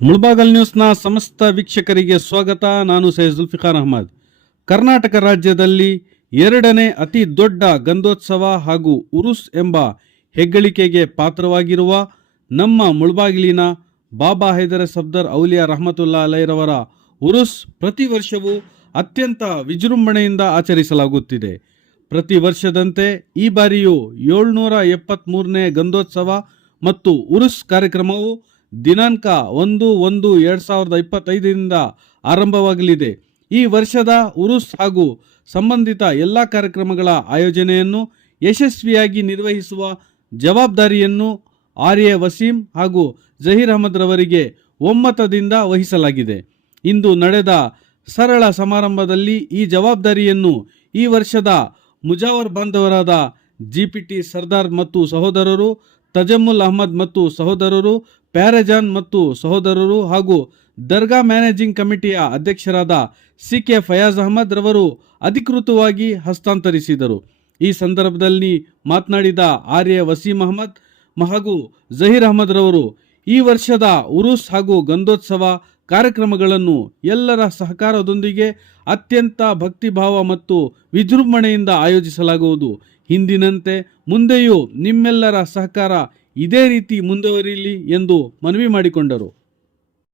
ಮುಳಬಾಗಲ್ ನ್ಯೂಸ್ನ ಸಮಸ್ತ ವೀಕ್ಷಕರಿಗೆ ಸ್ವಾಗತ. ನಾನು ಸೈಯದ್ ಜುಲ್ಫಿಕಾರ್ ಅಹಮದ್. ಕರ್ನಾಟಕ ರಾಜ್ಯದಲ್ಲಿ ಎರಡನೇ ಅತಿ ದೊಡ್ಡ ಗಂಧೋತ್ಸವ ಹಾಗೂ ಉರುಸ್ ಎಂಬ ಹೆಗ್ಗಳಿಕೆಗೆ ಪಾತ್ರವಾಗಿರುವ ನಮ್ಮ ಮುಳಬಾಗಿಲಿನ ಬಾಬಾ ಹೈದರ ಸಫ್ದರ್ ಔಲಿಯಾ ರಹಮತುಲ್ಲಾ ಅಲೈರವರ ಉರುಸ್ ಪ್ರತಿ ವರ್ಷವೂ ಅತ್ಯಂತ ವಿಜೃಂಭಣೆಯಿಂದ ಆಚರಿಸಲಾಗುತ್ತಿದೆ. ಪ್ರತಿ ವರ್ಷದಂತೆ ಈ ಬಾರಿಯೂ 773ನೇ ಗಂಧೋತ್ಸವ ಮತ್ತು ಉರುಸ್ ಕಾರ್ಯಕ್ರಮವು ದಿನಾಂಕ 1/1/2025 ಆರಂಭವಾಗಲಿದೆ. ಈ ವರ್ಷದ ಉರುಸ್ ಹಾಗೂ ಸಂಬಂಧಿತ ಎಲ್ಲ ಕಾರ್ಯಕ್ರಮಗಳ ಆಯೋಜನೆಯನ್ನು ಯಶಸ್ವಿಯಾಗಿ ನಿರ್ವಹಿಸುವ ಜವಾಬ್ದಾರಿಯನ್ನು ಆರ್ಯ ವಸೀಂ ಹಾಗೂ ಜಹೀರ್ ಅಹಮದ್ ರವರಿಗೆ ಒಮ್ಮತದಿಂದ ವಹಿಸಲಾಗಿದೆ. ಇಂದು ನಡೆದ ಸರಳ ಸಮಾರಂಭದಲ್ಲಿ ಈ ಜವಾಬ್ದಾರಿಯನ್ನು ಈ ವರ್ಷದ ಮುಜಾವರ್ ಬಾಂಧವರಾದ ಜಿಪಿಟಿ ಸರ್ದಾರ್ ಮತ್ತು ಸಹೋದರರು, ತಜಮ್ಮುಲ್ ಅಹಮದ್ ಮತ್ತು ಸಹೋದರರು, ಪ್ಯಾರಜಾನ್ ಮತ್ತು ಸಹೋದರರು ಹಾಗೂ ದರ್ಗಾ ಮ್ಯಾನೇಜಿಂಗ್ ಕಮಿಟಿಯ ಅಧ್ಯಕ್ಷರಾದ ಸಿಕೆ ಫಯಾಜ್ ಅಹಮದ್ ರವರು ಅಧಿಕೃತವಾಗಿ ಹಸ್ತಾಂತರಿಸಿದರು. ಈ ಸಂದರ್ಭದಲ್ಲಿ ಮಾತನಾಡಿದ ಆರ್ಯ ವಸೀಂ ಅಹಮದ್ ಹಾಗೂ ಜಹೀರ್ ಅಹಮದ್ ರವರು ಈ ವರ್ಷದ ಉರುಸ್ ಹಾಗೂ ಗಂಧೋತ್ಸವ ಕಾರ್ಯಕ್ರಮಗಳನ್ನು ಎಲ್ಲರ ಸಹಕಾರದೊಂದಿಗೆ ಅತ್ಯಂತ ಭಕ್ತಿಭಾವ ಮತ್ತು ವಿಜೃಂಭಣೆಯಿಂದ ಆಯೋಜಿಸಲಾಗುವುದು. ಹಿಂದಿನಂತೆ ಮುಂದೆಯೂ ನಿಮ್ಮೆಲ್ಲರ ಸಹಕಾರ ಇದೇ ರೀತಿ ಮುಂದುವರಿಯಲಿ ಎಂದು ಮನವಿ ಮಾಡಿಕೊಂಡರು.